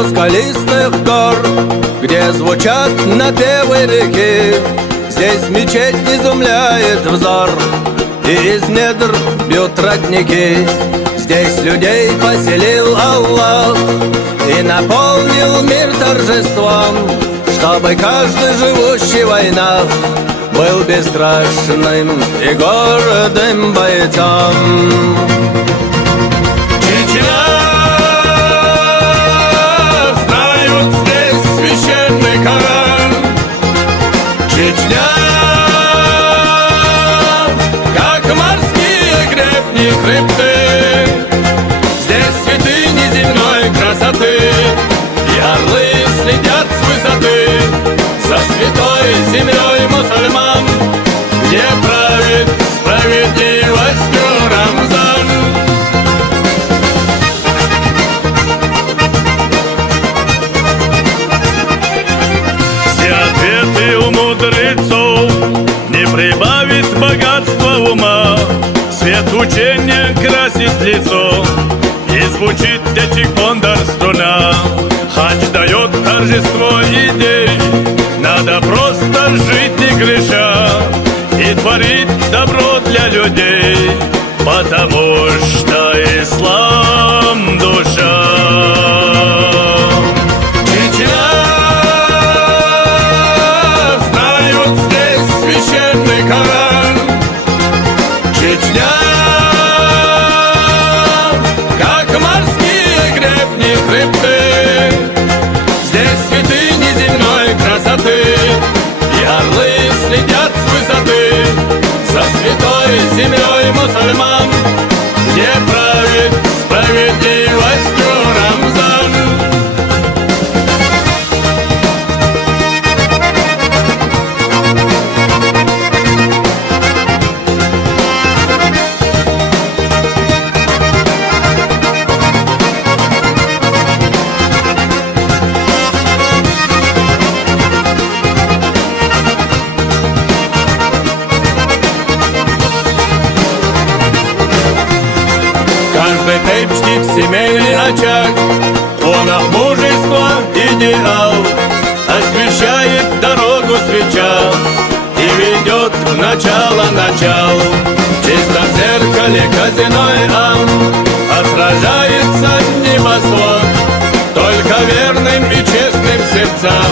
у скалистых гор, где звучат напевы реки. Здесь мечеть изумляет взор, и из недр бьют родники. Здесь людей поселил Аллах и наполнил мир торжеством, чтобы каждый живущий в войнах был бесстрашным и гордым бойцом. Чечня, знают здесь священный Коран. Чечня, как морские гребни хребты, здесь святыни земной красоты, и орлы следят с высоты за святой землей мусульман, где правит справедливостью Рамзан. Все ответы у мудрецов не прибавит богатства ума. Свет учения красит лицо, и звучит течик-пондар струна. Хадж дает торжество идей, надо просто жить не греша и творить добро для людей, потому что ислам душа. Чечня, знают здесь священный Коран. Чечня, как морские гребни хребты, здесь святыни земной красоты, и орлы следят с высоты за святой землей мусульман, где правит справедливостью Рамзан. Каждый тейп чтит семейный очаг, он мужества идеал, освещает дорогу свеча и ведет в начало. Чисто в зеркале казиной отражается небосвод, только верным и честным сердцам